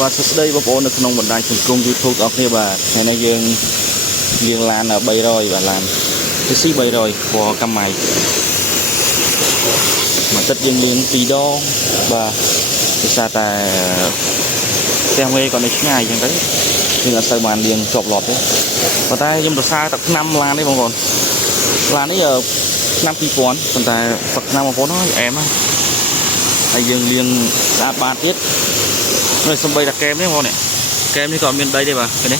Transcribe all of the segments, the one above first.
បាទសួស្តីបងប្អូននៅក្នុងបណ្ដាញសង្គម YouTube អរគ្នាបាទថ្ងៃនេះយើងឡាន300បាទឡានគឺស៊ី300ពណ៌កម្មម៉ៃមួយទឹកយើងលាង2ដងបាទដោយសារតែផ្ទះមេក៏នៅឆ្ងាយអញ្ចឹងទៅយើងអត់សូវបានលាងជាប់លាប់ទេប៉ុន្តែខ្ញុំប្រសើរទឹកឆ្នាំឡាននេះបងប្អូនឡាននេះឆ្នាំ2000ប៉ុន្តែទឹកឆ្នាំបងប្អូនអែមហើយយើងលាងស្អាតបានទៀតនៅសំបីតែកែមនេះបងប្អូននេះកែមនេះក៏មានដីទេបាទឃើញទេ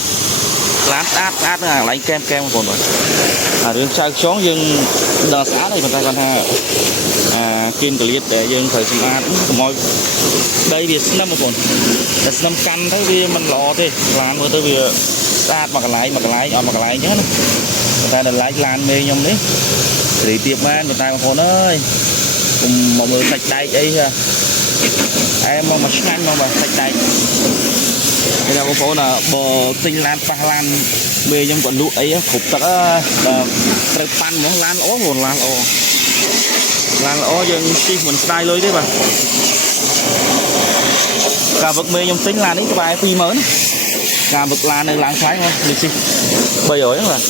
ឡានស្អាតនឹងកន្លែងកែមបងប្អូនបាទរឿងចៅខ្យងយើងដល់ស្អាតហើយប៉ុន្តែគាត់ថាគៀនកលៀតដែលយើងត្រូវសម្អាតកុំឲ្យដីវាស្នឹមបងប្អូនតែស្នឹមកាន់ទៅវាមិនល្អទេឡានមើលទៅវាស្អាតមួយកន្លែងអត់មួយកន្លែងអញ្ចឹងណាប៉ុន្តែដល់ឡានមេខ្ញុំនេះរីទៀបមែនប៉ុន្តែបងប្អូនអើយកុំមកមើលសាច់ដែកអីហ៎អែមកឆ្ងាញ់មកបាទសាច់ដែកគេថាបងប្អូនបើទិញឡានប៉ះឡានមេខ្ញុំក៏លក់អីគ្រប់ទឹកបាទត្រូវប៉ាន់ហ្មងឡានល្អហ្មងឡានល្អយើងជិះមិនស្ដាយលុយទេបាទការវឹកមេខ្ញុំទិញឡាននេះក្បែរ 20000 ការវឹកឡាននៅឡើងថ្លៃមកនេះជិះ300ហ្នឹងបាទ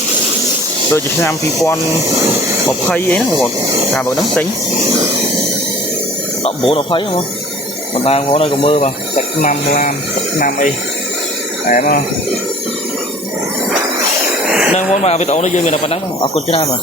ដូចជាឆ្នាំ2020អីហ្នឹងបងប្អូនការវឹកហ្នឹងទិញ19 20ហ្មងប៉ុន្តែបងប្អូនក៏មើលបាទទឹកឆ្នាំឡានទឹកឆ្នាំអីអែមហ្នឹងបងប្អូនបាទវីដេអូនេះយើងមានតែប៉ុណ្ណឹងអរគុណច្រើនបាទ